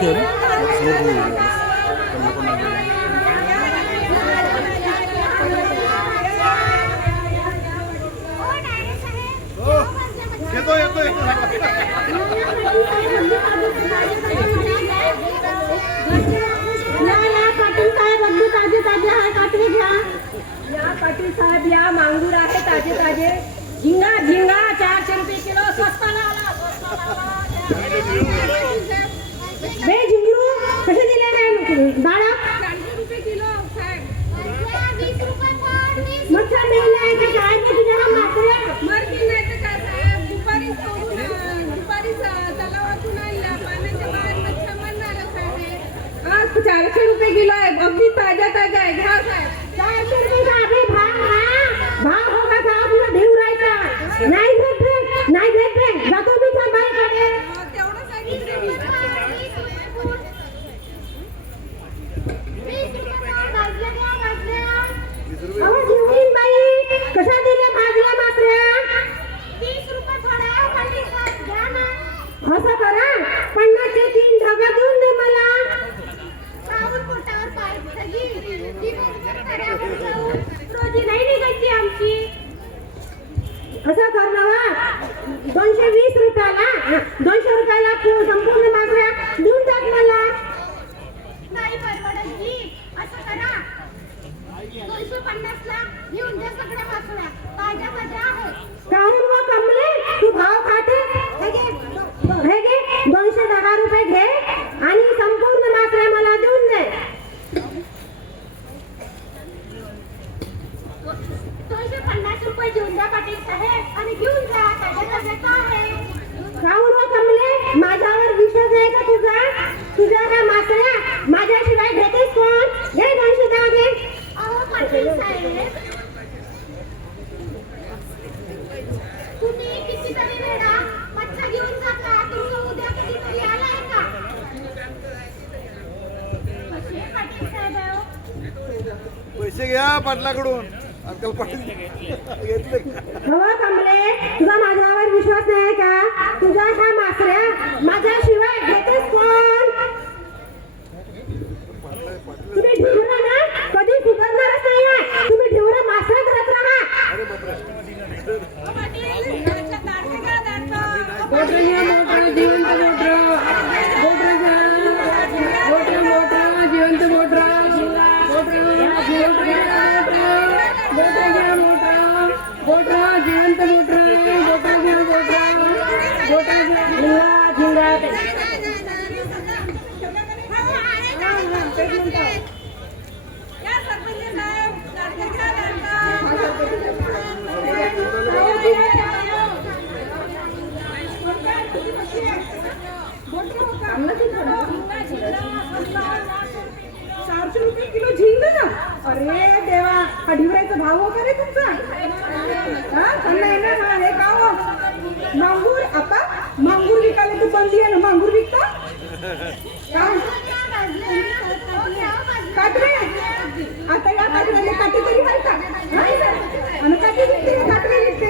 थेंब समोर लोक मागले पाटील साहेब या मांगूर आहे ताजे ताजे झिंगा झिंगा 400 रुपये किलो स्वस्ता लावला बे झिंगरू कसे दिले नाही डाळा 400 रुपये किलो साहेब 20 रुपये पण मच्छा मेला आहे का काय की तुझ्या मात्र मरती नाही तर काय साहेब दुपारी तलावातून आल्या पाण्याच्या बाहेर मच्छा मरणार साहेब आज 400 रुपये किलो आहे अगदी ताजा ताजा आहे घ्या साहेब 400 रुपये का अबे भाव होगा का तुला देऊ राहायचा नाही घेत जातो मी त्या बाईकडे तेवढं सांगितलं अहो जीवलीन बाई कशा दिल्या भाजल्या मात्र 20 रुपये थोडा खाली घ्या ना असं करा 50 चे 3 ढगा देऊन दे मला सावून पोटावर पाय सगी रोजी नाही निघायची आमची असं करणार 220 रुपयाला 200 रुपयाला संपूर्ण मागण्या देऊन टाक मला नाही परवडत जी असं करा 250 ला घेऊन द्या सगळ्या मागण्या ताज्या ताज्या आहेत काहून व कमले तू भाव खाते हे घे 210 रुपये घे आणि संपूर्ण मागण्या मला देऊन दे 250 रुपये देऊन द्या पाटील साहेब आणि घेऊन जा ताज्या आहे काहून व कमले माझ्यावर विश्वास आहे का तुझ्या ह्या मासळ्या माझ्याशिवाय घेतेस कोण घे 210 घे अहो पाटील साहेब तुम्ही कितीतरी वेळा मच्छा घेऊन जाता तुमचं उद्या कधीतरी आलाय का कसे पाटील साहेब पैसे घ्या पाटलाकडून अंकल पाटील घेतले हवा कमले तुझा माझ्यावर विश्वास नाही का तुझ्या ह्या मासऱ्या माझ्याशिवाय घेतेस कोण तुम्ही ढिवरा ना कधी सुधारणारच नाही तुम्ही ढिवरा मासऱ्या करत राहा जिवंत मोटर किलो झिंग ना अरे देवा हा ढिवऱ्याचा भाव वगैरे तुमचा हे गाव मांगूर आता मांगूर विकायला तू बंदी आहे ना मांगूर विकता काटरे आता या काटऱ्याला काटे तरी आहे का आणि काटे विकते काटरे विकते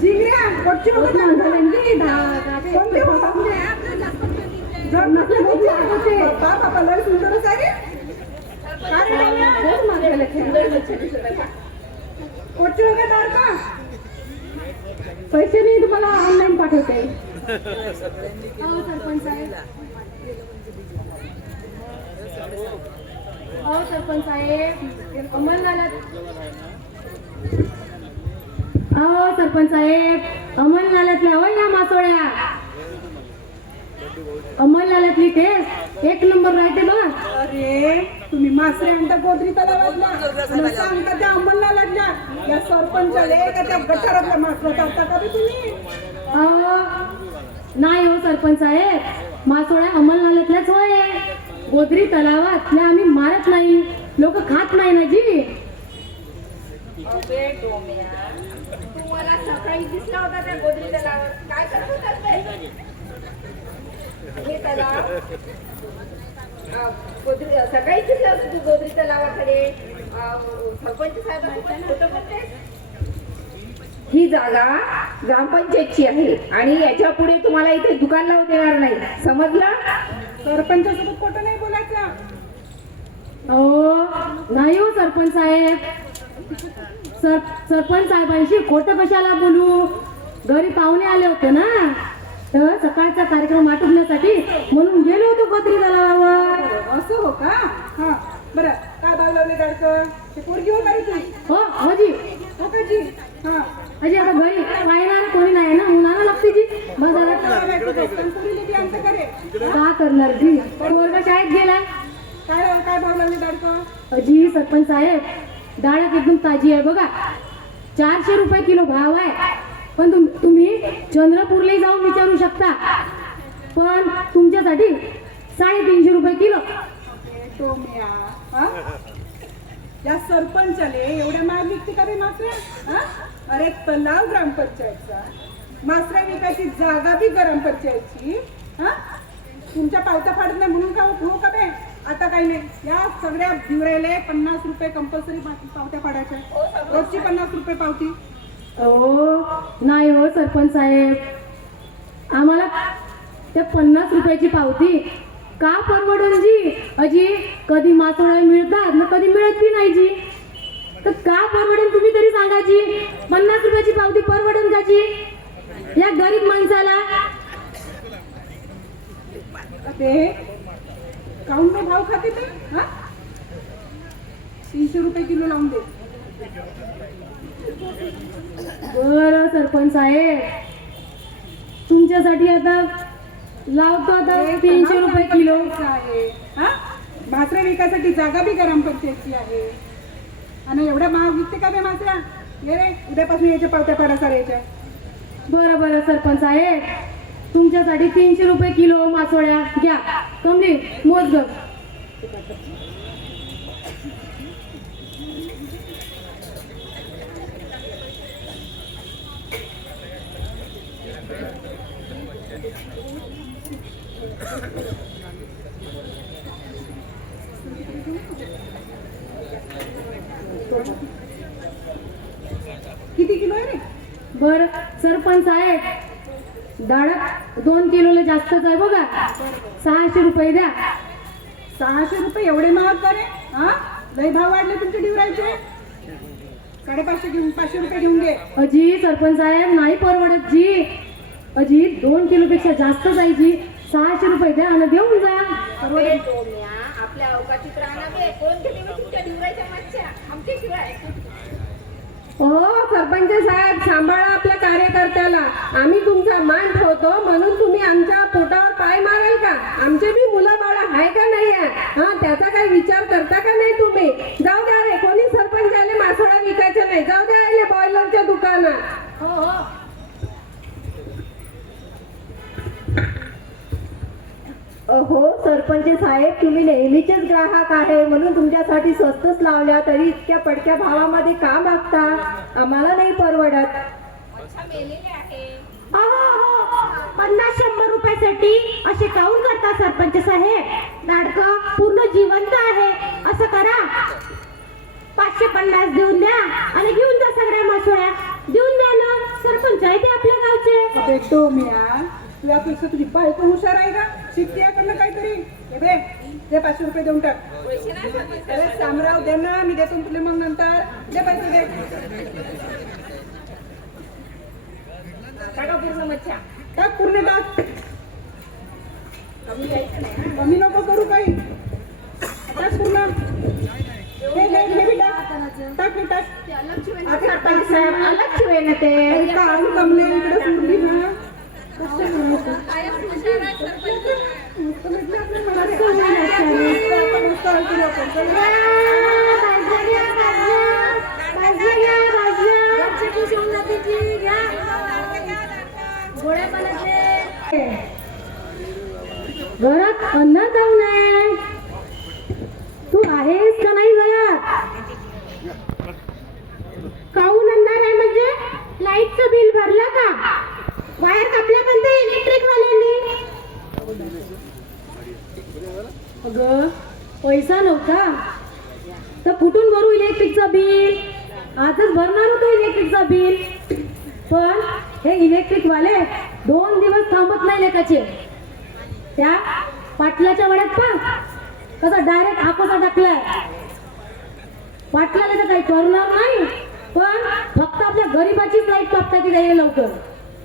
झिंगऱ्या कोणते बाबा लय सुंदरच आहे का पैसे मी तुम्हाला ऑनलाईन पाठवते सरपंच साहेब सरपंच साहेब सरपंच साहेब अमलनाल्यातल्या होय ना मासोळ्या अमलनाल्यातली टेस्ट 1 नंबर राहते बघा अरे तुम्ही मासरे आणता गोदरी तलावातल्या सांगता त्या अमलनाल्यातल्या या सरपंचाले का त्या गटारातल्या मासरे करता का तुम्ही नाही हो सरपंच साहेब मासोळ्या अमलनाल्यातल्याच होय गोदरी तलावातल्या आम्ही मारत नाही लोक खात नाही ना जी तुम्हाला सकाळी दिसला होता त्या गोदरी तलावात काय करत होता हे तलाव सकाळी दिसला होता तू गोदरी तलावाकडे सरपंच साहेब फोटो करते ही जागा ग्रामपंचायतची आहे आणि याच्या पुढे तुम्हाला इथे दुकान लावून देणार नाही, समजलं? सरपंचासोबत खोटं नाही बोलायचं. नाही हो सरपंच साहेब. सरपंच साहेबांशी खोटं कशाला बोलू? घरी पाहुणे आले होते ना, तर सकाळचा कार्यक्रम आटोपण्यासाठी म्हणून गेलो होतो कत्री तलावावर. असं हो का? हा बरं, काय भाव लावले गाडकं? ते पोरगी हो काय तुझी? हो जी. हो का जी? हा अजी आता घरी पाहणार कोणी नाही ना, उन्हाळा लागते जी बाजारात. का करणार जी? पोरगा शाळेत गेलाय. काय काय भाव लावले गाडकं? अजी सरपंच साहेब, डाळक एकदम ताजी आहे बघा. 400 रुपये किलो भाव आहे. पण तुम्ही चंद्रपूरला जाऊन विचारू शकता, पण तुमच्यासाठी 350 रुपये किलो. टोम्या, हा? या सरपंचाले एवढ्या महाग विकते का रे मासऱ्या? हा? अरे तलाव ग्रामपंचायतचा, मासऱ्या विकायची जागा बी ग्रामपंचायतची. हा? तुमच्या पावत्या फाडत नाही म्हणून का हो का बे? आता काही नाही, या सगळ्या दिवरेले 50 रुपये कंपल्सरी पावत्या फाडायच्या. रोजची 50 रुपये पावती. नाही हो सरपंच साहेब, आम्हाला त्या 50 रुपयाची पावती का परवडन जी? अजी कधी मासोळ्या मिळतात ना, कधी मिळत बी नाही जी. तर का परवडन तुम्ही तरी सांगा जी? 50 रुपयाची पावती परवडन का जी या गरीब माणसाला? ते काऊन नाही भाव खाते ते? हा? 300 रुपये किलो लावून दे. बरं सरपंच साहेब, तुमच्यासाठी आता लावतो आता 300 रुपये किलो. आहे. हा? मासऱ्या विकायसाठी जागा बी ग्रामपंचायतची आहे आणि एवढ्या महाग विकते का बे मासऱ्या? ये रे, उद्यापासून याच्या पावत्या फाडा करायच्या. बरं सरपंच साहेब, तुमच्यासाठी 300 रुपये किलो मासोळ्या घ्या. कमली मोज ग. किती किलो आहे रे? बरं सरपंच साहेब, डाळ 2 किलोला जास्तच आहे बघा. 600 रुपये द्या. 600 रुपये एवढे महाग का रे? हा? लय भाव वाढले तुमचे डिवरायचे. 550 घेऊन 500 रुपये घेऊन घे. अजी सरपंच साहेब, नाही परवडत जी. अजी 2 किलोपेक्षा जास्त जायची. 600 रुपये द्या आणि देऊन जा. परवडेल. आपल्या अवकाशीत राहणार बे. कोण घेते बे तुमच्या डिवरायच्या मच्छ्या आमच्याशिवाय? हो सरपंच साहेब, सांभाळा आपल्या कार्यकर्त्याला. आम्ही तुमचा मान ठेवतो म्हणून तुम्ही आमच्या पोटावर पाय माराल का? आमचे बी मुलं बाळा आहे का नाही आहे? हा, त्याचा काही विचार करता का नाही तुम्ही? जाऊ द्या रे, कोणी सरपंचाले मासोळा विकायचं नाही. जाऊ द्या आले बॉयलरच्या दुकानात. हो. हो सरपंच साहेब, तुम्ही नेहमीचेच ग्राहक आहे म्हणून तुमच्यासाठी स्वस्तच लावल्या, तरी इतक्या पडक्या भावामध्ये का मागता? आम्हाला नाही परवडत. 50-100 रुपयासाठी असे काऊन करता सरपंच साहेब? दाडका पूर्ण जिवंत आहे. असं करा, 550 देऊन द्या आणि घेऊन जा सगळ्या मासोळ्या. देऊन द्या ना, सरपंच आहे ते आपल्या गावचे. अबे टोम्या, तुझ्यापेक्षा तुझी बायको हुशार आहे का? शिकते याकडनं काहीतरी. हे बे, दे 500 रुपये देऊन टाक. अरे सामराव दे ना, मी देतो तुला मग नंतर. दे पैसे दे. टाका पूर्ण मच्छ्या. टाक पूर्ण टाक. कमी नको करू काही. टाक पूर्ण. हे बी टाक. टाक हे टाक. सरपंच साहेब अलग शिवे ना ते. अरे काय कमले इकडे सुरली ना. घरात अन्न जाऊन आहे. तू आहेस का नाही घरात? काऊन अंधार आहे म्हणजे? लाईटचं बिल भरलं का? वायर कापल्या पण ते इलेक्ट्रिक वाल्यांनी. अगं पैसा नव्हता तर कुठून भरू इलेक्ट्रिकचं बिल? आजच भरणार होतो इलेक्ट्रिकचं बिल. पण हे इलेक्ट्रिकवाले 2 दिवस थांबत नाही लेकाचे. त्या पाटलाच्या वड्यात पण कसा डायरेक्ट आकोसा टाकलाय. पाटलाला तर काही करणार नाही, पण फक्त आपल्या गरीबाचीच लाईट कापता ती जाईल लवकर.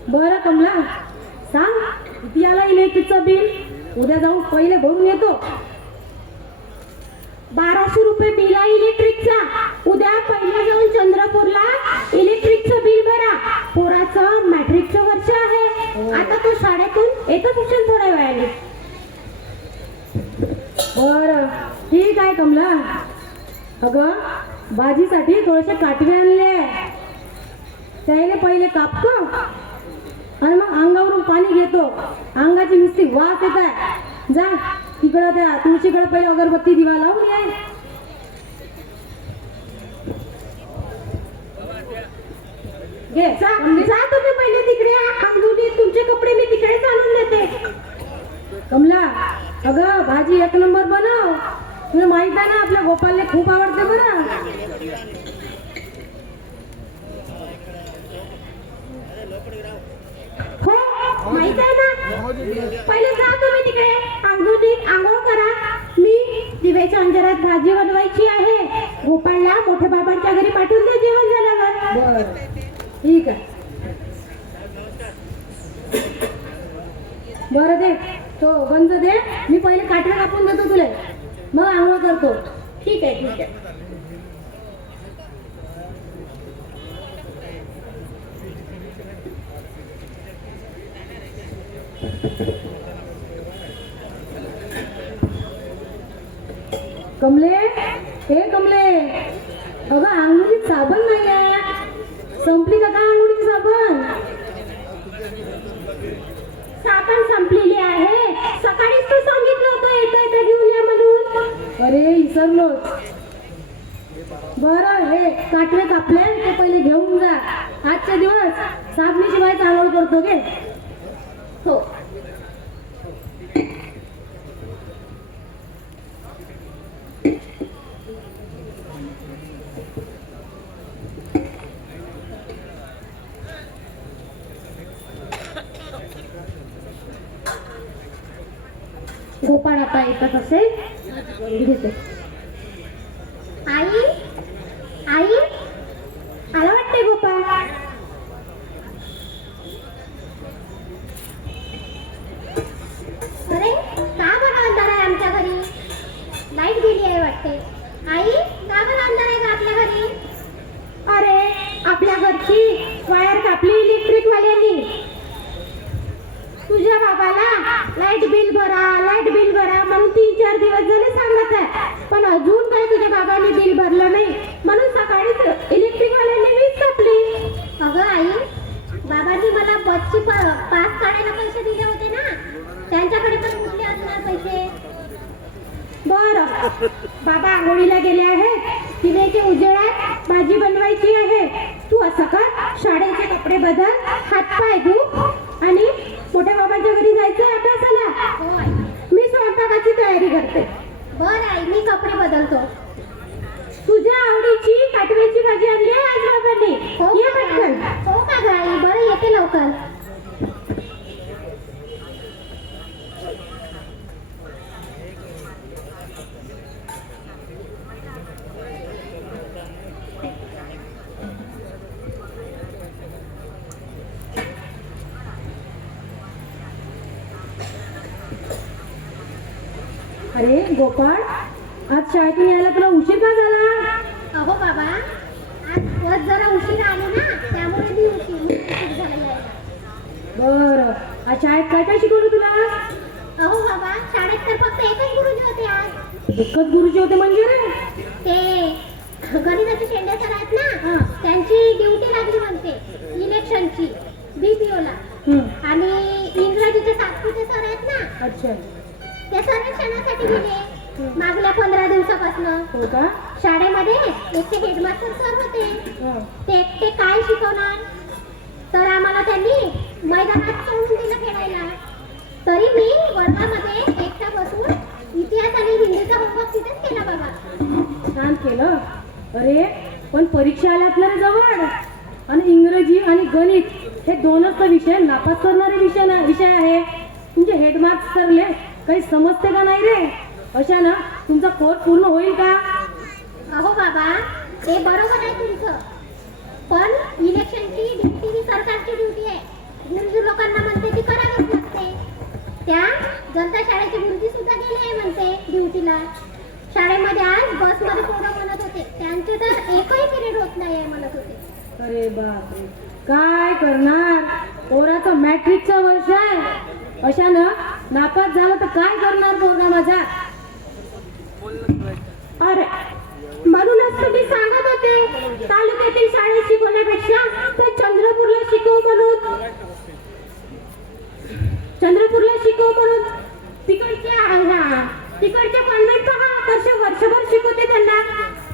बरं कमला, सांग किती आला इलेक्ट्रिकचं बिल? उद्या जाऊन पहिले भरून येतो. 1200 रुपये बिल आहे इलेक्ट्रिकचा. उद्या पहिला जाऊन चंद्रपूरला इलेक्ट्रिकचं बिल भरा. पोराचं मॅट्रिकचं वर्ष आहे. आता तो शाळेतून येतच असेल थोड्या वेळाने. बरं ठीक आहे कमला. अगं भाजीसाठी थोडेसे काटवे आणले, त्याने पहिले कापतो आणि मग अंगावरून पाणी घेतो. अंगाची नुसती वास येत आहे. जा तिकडं त्या तुळशीकडे पहिले अगरबत्ती दिवा लावून ये. घे जा तुम्ही पहिले तिकडे. अंगुली तुमचे कपडे मी तिकडेच आणून देते. कमला, अगं भाजी 1 नंबर बनव. तुला माहित आहे ना आपल्या गोपालने खूप आवडते बरं. हो माहित आहे ना. पहिले जा तुम्ही तिकडे. आंघोळ करा. मी दिव्याच्या अंधारात भाजी बनवायची आहे. गोपाळला मोठ्या बाबांच्या घरी पाठवून दे जेवण झाल्यावर. बरं ठीक आहे. बरं दे तो गंज दे. मी पहिले काटवे कापून देतो तुला, मग आंघोळ करतो. ठीक आहे ठीक आहे. कमले, हे कमले, अगं आंघोळीत साबण नाही आहे. संपली का काय आंघोळीची साबण? साबण संपलेली आहे. सकाळीच तू सांगितलं होतं येता घेऊन या म्हणून. अरे विसरलोच. बरं हे काटवे कापले ते पहिले घेऊन जा. आजच्या दिवस साबणीशिवाय आंघोळ करतो गे. हो. गोपाळ आता येतात असेल. घेते. आई आई आला वाटते गोपाळ. अरे का बरं अंधार आहे आमच्या घरी? लाईट गेली आहे वाटते. आई का बरं अंधार आहे का आपल्या घरी? अरे आपल्या घरची वायर कापली इलेक्ट्रिक वाल्यांनी. तुझ्या बाबाला लाईट बिल भरा म्हणून 3-4 दिवस झाले सांगत आहे, पण अजून काही तुझ्या बाबांनी बिल भरलं नाही. म्हणून सकाळीच इलेक्ट्रिक वाल्यांनी वीज कापली. अगं आई, बाबांनी मला बसची पास काढायला पैसे दिले होते ना, त्यांच्याकडे पण कुठले असणार पैसे? बरं, बाबा आंघोळीला गेले आहेत. दिव्याच्या उजेडात भाजी बनवायची आहे. तू असं कर, शाळेचे कपडे बदल, हातपाय धु आणि मोठ्या बाबांच्या घरी जायचंय अभ्यासाला. मी स्वयंपाकाची तयारी करते. बरं आई, मी कपडे बदलतो. तुझ्या आवडीची काटव्याची भाजी आणली आहे आज बाबांनी. ये पटकन. हो का ग आई? बरं येते लवकर. अरे गोपाळ, आज शाळेतून यायला तुला उशीर का झाला? अहो बाबा, आज बस जरा उशीर आली ना, त्यामुळे मी उशीर झालेला आहे. बरं, आज शाळेत काय काय शिकवलं तुला? अहो बाबा, शाळेत तर फक्त एकच गुरुजी होते आज. एकच गुरुजी होते म्हणजे रे? ते गणिताचे शेंडे सर आहेत ना, हा. त्यांची ड्युटी लागली म्हणते इलेक्शनची BPO ला. आणि इंग्रजीचे सातपुते सर आहेत ना, अच्छा. ते सर्वेक्षणासाठी गेले मागल्या 15 दिवसापासून. हो का? शाळेमध्ये एकटे हेडमास्टर सर होते. हं. ते एकटे काय शिकवणार? तर आम्हाला त्यांनी मैदानात सोडून दिलं खेळायला. तरी मी वर्गामध्ये एकटा बसून इतिहास आणि हिंदीचा होमवर्क तिथेच केला बाबा. छान केलं. अरे पण परीक्षा आल्यात ना रे जवळ. आणि इंग्रजी आणि गणित हे दोनच तर विषय नापास करणारे विषय आहे. तुमचे हेडमार्क्स ठरले काही समजते का नाही रे? अशा ना तुमचा कोर्स पूर्ण होईल का? अहो बाबा, ते बरोबर आहे तुमचं, पण इलेक्शनची ड्युटी ही सरकारची ड्युटी आहे. गुरुजी लोकांना म्हणते ती करावीच लागते. त्या जनता शाळेची गुरुजी सुद्धा गेले आहे म्हणते ड्युटीला. शाळेमध्ये आज बसमध्ये पोरं म्हणत होते त्यांचे तर एकही पिरियड होत नाही आहे म्हणत होते. अरे बापरे, काय करणार? पोराचं मॅट्रिकचं वर्ष आहे. अशानं नापास झालं तर काय करणार पोरगा माझा? अरे म्हणूनच तुम्ही सांगत होते तालुक्यातील शाळेत शिकवण्यापेक्षा ते चंद्रपूरला शिकव म्हणून. चंद्रपूरला शिकव म्हणून तिकडचे कॉन्व्हेंट पहा कसे वर्षभर शिकवते त्यांना.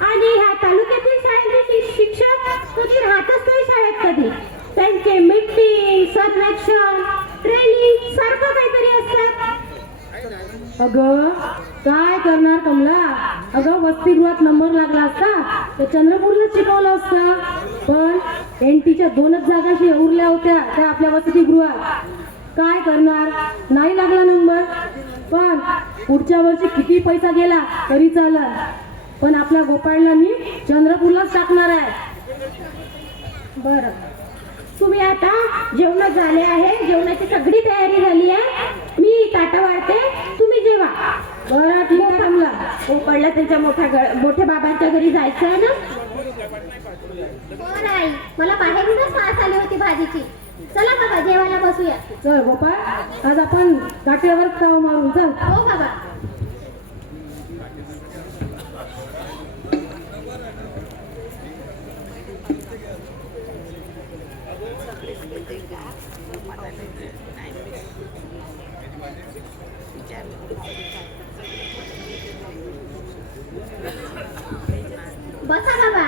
आणि ह्या तालुक्यातील शाळेचे शिक्षक कधी राहतच नाही शाळेत कधी. त्यांचे मीटिंग, सर्वेक्षण, ट्रेनिंग सारखं काहीतरी असतात. अगं काय करणार कमला? अगं वसतिगृहात नंबर लागला असता तर चंद्रपूरला शिकवलं असतं. पण एनटीच्या 2च जागा उरल्या होत्या त्या आपल्या वसतिगृहात. काय करणार? नाही लागला नंबर. पण पुढच्या वर्षी किती पैसा गेला तरी चालेल, पण आपल्या गोपाळला मी चंद्रपूरलाच टाकणार आहे. बरं, तुम्ही आता जेवण झाले आहे, जेवणाची सगळी तयारी झाली आहे. मी ताटा वाढते, तुम्ही जेवा. बरं ठीक आहे कमला. पडला त्यांच्या मोठ्या बाबांच्या घरी जायचं आहे ना. बरं आई, मला बाहेरूनच वास आली होती भाजीची. चला बाबा जेवायला बसूया. चल गोपाळ, आज आपण काट्यावर ताव मारून चल. हो बाबा. बसा बाबा.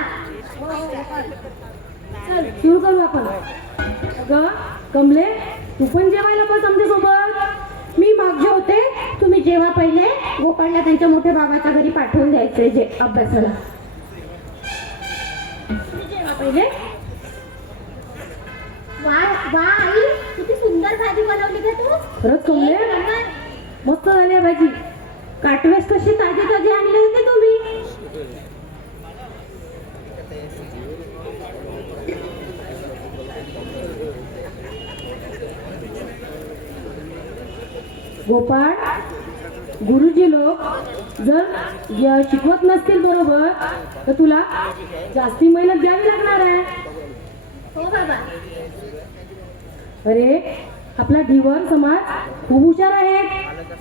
चल सुरू करू आपण. अगं कमले, तू पण जेवायला बस आमच्या सोबत. मी मागजे होते, तुम्ही जेव्हा पहिले गोपाळला त्यांच्या मोठ्या बाबाच्या घरी पाठवून द्यायचे जे अभ्यासाला. तुम्ही जेव्हा पहिले. वा वा आई, किती सुंदर भाजी बनवली का तू. खरंच कमले, एक नंबर. मस्त झाली आहे भाजी. काटवेस कशी ताजे ताजे आणले होते तुम्ही. गोपाळ, गुरुजी लोक जर शिकवत नसतील बरोबर तर तुला जास्ती मेहनत द्यावी लागणार आहे. हो बाबा. अरे आपला ढिवर समाज खूप हुशार आहे.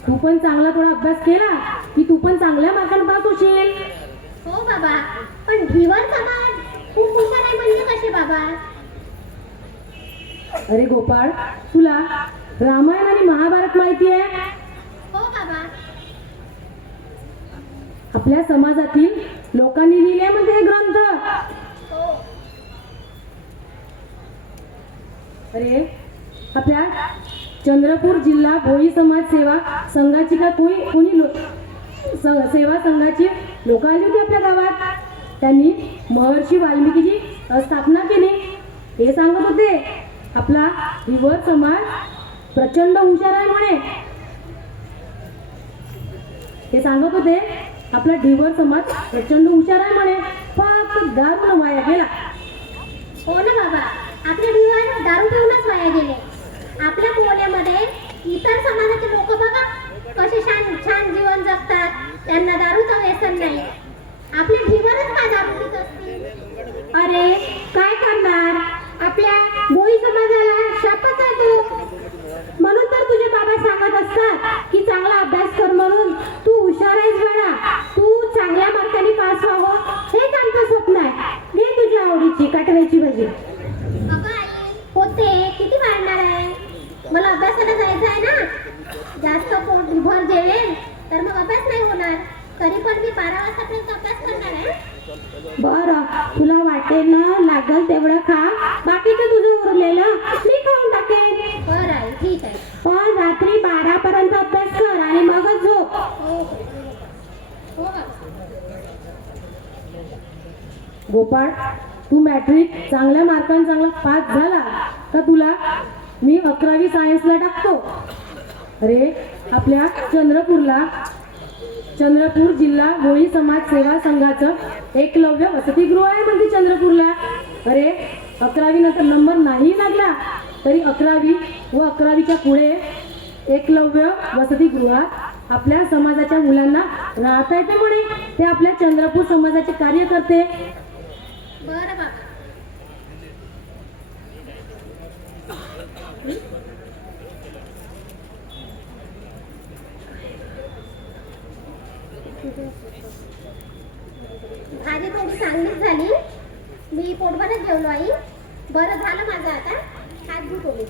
तू पण चांगला थोडा अभ्यास केला की तू पण चांगल्या मार्काने पास होशील. हो बाबा, पण ढिवर समाज खूप हुशार आहे म्हणजे कसे बाबा. अरे गोपाळ, तुला रामायण आणि महाभारत माहिती आहे? हो बाबा. आपल्या समाजातील लोकांनी लिहिले म्हणजे हे ग्रंथ. हो. अरे आपल्या चंद्रपूर जिल्हा भोई समाज सेवा संघाची का कोणी सेवा संघाची लोक आली होती आपल्या गावात. त्यांनी महर्षी वाल्मिकीची स्थापना केली. हे सांगत होते आपला ढिवर समाज प्रचंड हुशार आहे म्हणे. ते सांगत होते आपला ढिवर समाज प्रचंड हुशार आहे म्हणे. फक्त दारू वाया गेला. हो ना बाबा, आपले ढिवर दारू पिऊनच वाया गेले. आपल्या पोहण्यामध्ये इतर समाजाचे लोक बघा कसे छान छान जीवन जगतात, त्यांना दारूचं व्यसन नाही. आपले ढिवरच का दारू पित असतील. अरे काय करणार, आपल्या भोई समाजाला शापच आहे तो. म्हणून तर तुझे बाबा सांगत असतात की चांगला अभ्यास कर म्हणून. तू हुशार आहेस बेटा, तू चांगल्या मार्काने पास व्हावं हेच आमचं स्वप्न आहे. घे तुझ्या आवडीची काटव्याची भाजी. होते किती वाढणार आहे. मला अभ्यासाला जायचं आहे ना. जास्त पोट भर जेवेल तर मग अभ्यास नाही होणार. तरी पण मी 12 वाजतापर्यंत अभ्यास करणार आहे. बरं, तुला वाटेल ना लागल तेवढं खा, बाकीचं तुझं उरलेलं मी खाऊन टाकेन. बरं आहे, ठीक आहे. पण रात्री 12 पर्यंत अभ्यास कर आणि मगच झोप. हो. गोपाळ, तू मॅट्रिक चांगल्या मार्काने चांगला पास झाला तर तुला मी 11वी सायन्सला टाकतो. अरे आपल्या चंद्रपूर जिल्हा भोई समाज सेवा संघाचं एकलव्य वसतिगृह आहे म्हणते चंद्रपूरला. अरे 11वी नंतर नंबर नाही लागला तरी 11वी व 11वीच्या पुढे एकलव्य वसतिगृहात आपल्या समाजाच्या मुलांना राहता येते म्हणे. ते आपल्या चंद्रपूर समाजाचे कार्य करते. बरं बाबा. भाजी थोडी चांगलीच झाली. मी पोटभरच जेवलो आई. बरं झालं माझं आता. हात धुतो तुम्ही.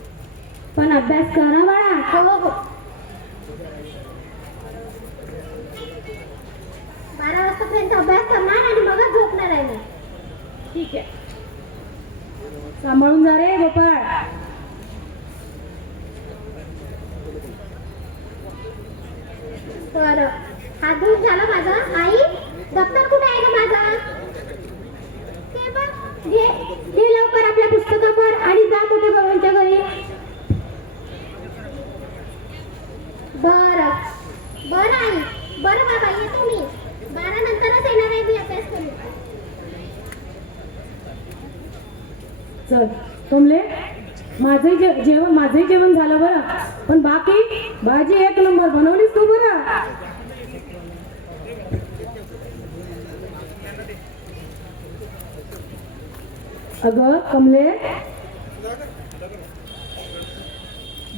पण अभ्यास करा बाळा. हो हो. 12 वाजतापर्यंत अभ्यास करणार आणि मगच झोपणार आहे मी. ठीक आहे. सांभाळून जा रे गोपाळ. बरं हात धुवून झालं माझं. आई दप्तर कुठे आहे ग माझं? ते बघ. घे लवकर आपल्या पुस्तकावर आणि जा मोठ्या बाबांच्या घरी. बरं बरं आई. बरं बाबा येतो मी. 12 नंतरच येणार आहे मी अभ्यास करून. चल कमले, माझंही जेवण झालं बरं. पण बाकी भाजी 1 नंबर बनवलीस तू बरं. अगं कमले,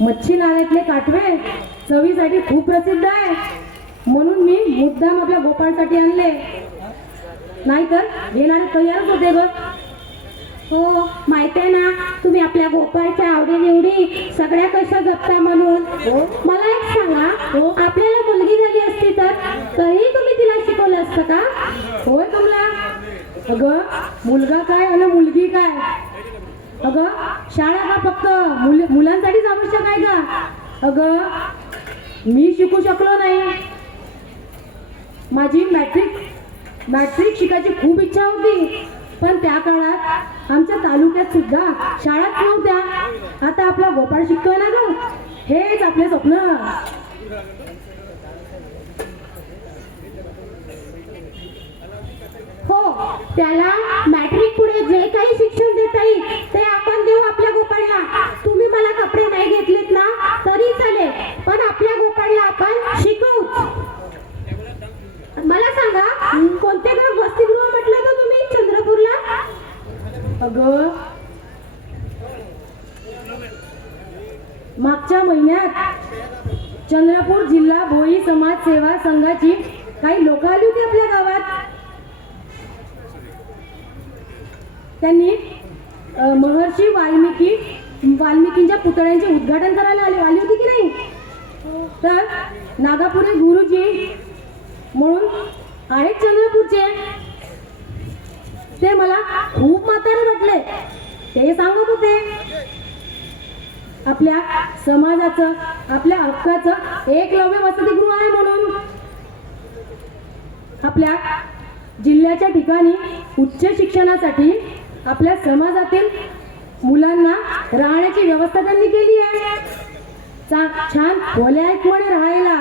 मच्छी नाल्यातले काटवे चवीसाठी खूप प्रसिद्ध आहे म्हणून मी मुद्दाम आपल्या गोपाळसाठी आणले. नाहीतर येणारे तयारच होते ग. हो माहिती आहे ना तुम्ही आपल्या गोपाळच्या आवडीनिवडी सगळ्या कशा जपता म्हणून. मला एक सांगा, आपल्याला मुलगी झाली असती तर तरी तुम्ही तिला शिकवलं असतं का? होय कमला. अगं मुलगा काय आणि मुलगी काय. अगं शाळा का फक्त मुलांसाठीच आवश्यक आहे का. अगं मी शिकू शकलो नाही. माझी मॅट्रिक शिकायची खूप इच्छा होती. पण त्या काळात आमच्या तालुक्यात सुद्धा शाळाच नव्हत्या. आता आपला गोपाळ शिकतोय ना ग. हेच आपले स्वप्न. हो त्याला मॅट्रिक पुढे जे काही शिक्षण देता येईल ते आपण देऊ आपल्या गोपाळला. तुम्ही मला कपडे नाही घेतलेत ना तरी चालेल, पण आपल्या गोपाळला आपण शिकवूच. मला सांगा कोणते गाव वसतिगृह म्हटलं तर तुम्ही चंद्रपूरला? अगं मागच्या महिन्यात चंद्रपूर जिल्हा भोई समाज सेवा संघाची काही लोक आली होती आपल्या गावात. त्यांनी महर्षी वाल्मिकींच्या पुतळ्यांचे उद्घाटन करायला आली होती की नाही. तर नागापुरी गुरुजी म्हणून आहेत चंद्रपूरचे. ते मला खूप म्हातारे वाटले. ते सांगत होते आपल्या समाजाचं आपल्या हक्काचं एकलव्य वसतिगृह आहे म्हणून. आपल्या जिल्ह्याच्या ठिकाणी उच्च शिक्षणासाठी आपल्या समाजातील मुलांना राहण्याची व्यवस्था त्यांनी केली आहे. छान खोल्या आहेत म्हणे राहायला.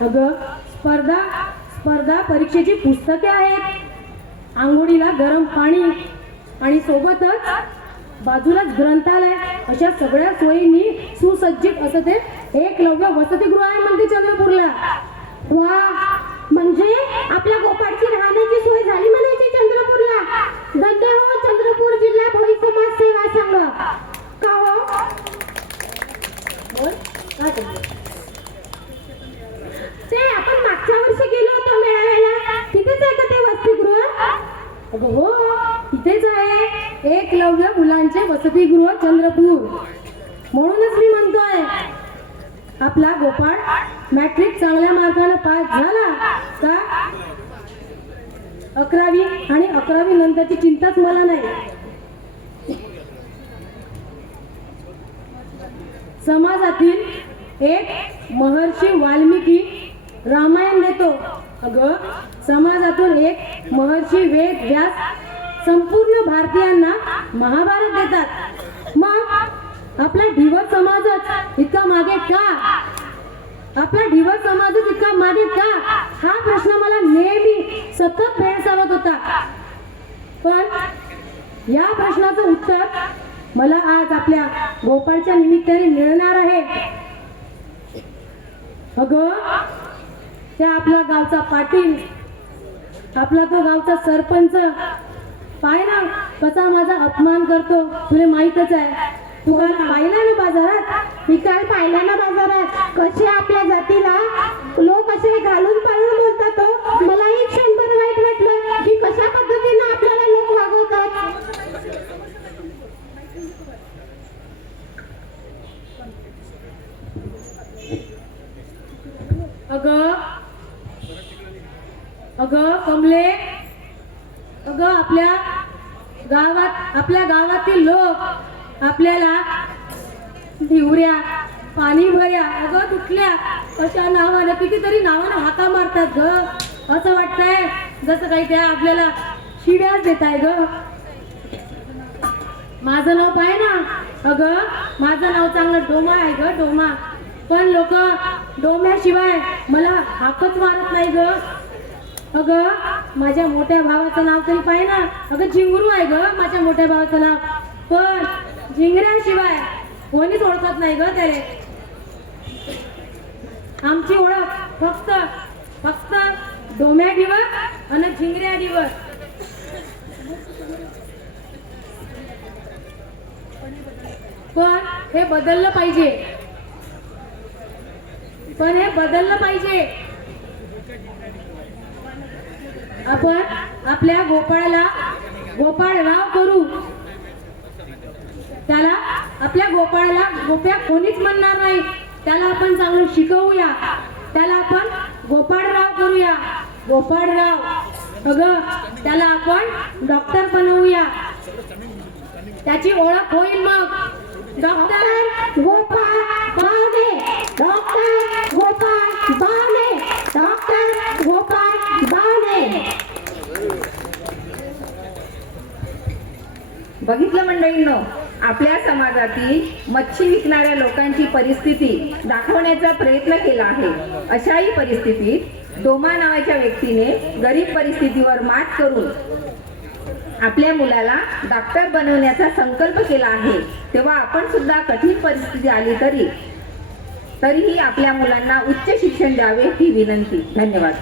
अगं स्पर्धा परीक्षेची पुस्तके आहेत. आंघोळीला गरम पाणी आणि सोबतच बाजूलाच ग्रंथालय अशा सगळ्या सोयींनी सुसज्जित असं ते एकलव्य वसतिगृह आहे म्हणते चंद्रपूरला. वा म्हणजे आपल्या गोपाळची राहण्याची सोय झाली म्हणायची चंद्रपूरला. धन्य हो चंद्रपूर जिल्हा भोई समाज सेवा संघ. का हो ते आपण मागच्या वर्षी गेलो होतो मेळाव्याला, तिथेच आहे का ते वसतिगृह? अगं हो इथेच आहे एकलव्य मुलांचे वसतिगृह चंद्रपूर. म्हणूनच मी म्हणतोय आपला गोपाळ मॅट्रिक चांगल्या मार्काने पास झाला का 11वी आणि 11वी नंतरची चिंताच मला नाही. समाजातील एक महर्षी वाल्मिकी रामायण देतो. अगं समाजातून एक महर्षी वेद व्यास संपूर्ण भारतीयांना महाभारत देतात. मग आपला ढिवर समाजच इतका मागे का? आपला ढिवर समाजच इतका मागे का? हा प्रश्न मला नेहमी सतत भेडसावत होता. पण या प्रश्नाचं उत्तर मला आज आपल्या गोपाळच्या निमित्ताने मिळणार आहे. अगं, त्या आपल्या गावचा पाटील, आपला तो गावचा सरपंच पाय ना कसा माझा अपमान करतो. तुला माहीतच आहे. तू काल पाहिला ना बाजारात? मी काल पाहिला ना बाजारात कसे आपल्या जातीला लोक असे घालून पाळून बोलतात. तो मलाही क्षणभर वाईट वाटलं की कशा पद्धतीने आपल्याला लोक वागवतात. अगं अगं कमले, अगं आपल्या गावातील लोक आपल्याला भिवऱ्या, पाणी भऱ्या, अगं कुठल्या अशा नावानं कितीतरी नावानं हाका मारतात ग. असं वाटतंय जसं काही त्या आपल्याला शिव्याच देत आहे ग. माझं नाव पाय ना. अगं माझं नाव चांगलं डोमा आहे ग, डोमा. पण लोक डोम्याशिवाय मला हाकच मारत नाही ग. अगं माझ्या मोठ्या भावाचं नाव तरी पाय ना. अगं झिंगरू आहे ग माझ्या मोठ्या भावाचं नाव. पण झिंगऱ्याशिवाय कोणीच ओळखत नाही ग त्याला. आमची ओळख फक्त डोम्या डिवर आणि झिंगऱ्या डिवर. पण हे बदललं पाहिजे. आपण आपल्या गोपाळाला गोपाळराव करू. त्याला आपल्या गोपाळाला गोप्या कोणीच म्हणणार नाही. त्याला आपण चांगलं शिकवूया. त्याला आपण गोपाळराव करूया. गोपाळराव. अगं त्याला आपण डॉक्टर बनवूया. त्याची ओळख होईल मग. Doctor Gopal Bawane, doctor Gopal Bawane, doctor Gopal Bawane. बघितलं मंडळींनो, आपल्या समाजातील मच्छी विकणाऱ्या लोकांची परिस्थिती दाखवण्याचा प्रयत्न केला आहे. अशाही परिस्थितीत डोमा नावाच्या व्यक्तीने गरीब परिस्थितीवर मात करून आपल्या मुलाला डॉक्टर बनवण्याचा संकल्प केला आहे. तेव्हा आपण सुद्धा कठीण परिस्थिती आली तरीही आपल्या मुलांना उच्च शिक्षण द्यावे ही विनंती. धन्यवाद.